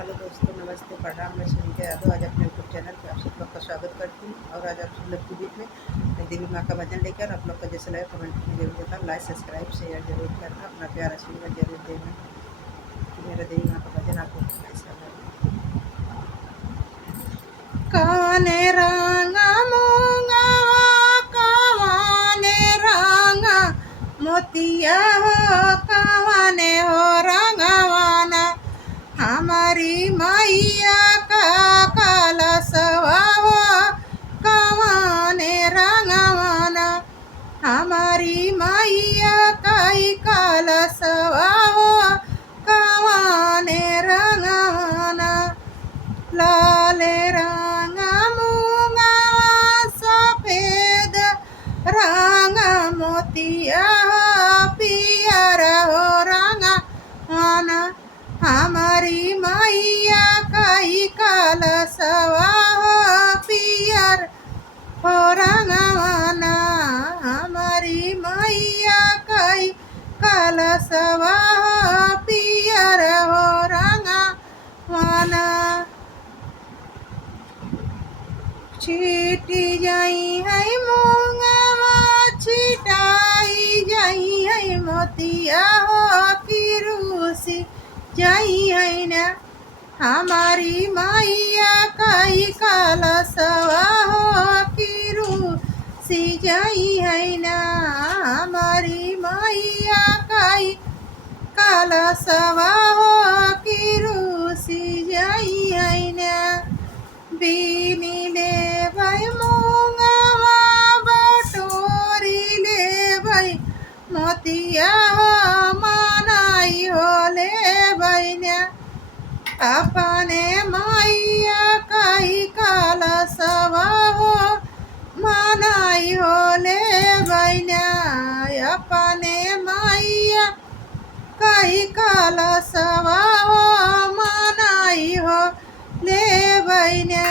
Hello दोस्तों, नमस्ते, प्रणाम। मैं सुनीता यादव आज अपने यूट्यूब चैनल पे आप सब लोग का स्वागत करती हूँ। और आज आप सब लोग के बीच में मैं देवी माँ का भजन लेकर आप लोग का जैसा लगे कमेंट में जरूर देता। लाइक सब्सक्राइब शेयर जरूर करना, अपना प्यार आशीर्वाद जरूर देना कि मेरा देवी माँ का भजन आपको कैसा लगे। काने रंगा मूंगा कावाने रंगा मोतिया हो कावाने हो रंगवाना हमारी मैया का कलशवा हो कावाने रंगवाना हमारी मैया का कलशवा हो कावाने रंगवाना लाल रंग मूंगा सफेद रंग मोतिया पियर हो रंगवाना हमारी मैया कई कलशवा हो पियर हो रंगवाना हमारी मैया कई कलशवा हो पियर हो रंगवाना छीटी जाई है मूंगवा छिटाई जाई है मोतिया हो किरूसी जाई है ना हमारी मैया कई कलशवा हो किरूसी जाई है ना हमारी मैया कई कलशवा हो किरूसी जाई है ना बीनी ले भाई मूंगवा बटोरी ले भाई मोतिया हो मानाई हो ले भाई ने अपने मैया कई कलशवा हो मानाई हो ले भाई ने अपने मैया कई कलशवा हो मानाई हो ले भाई ने।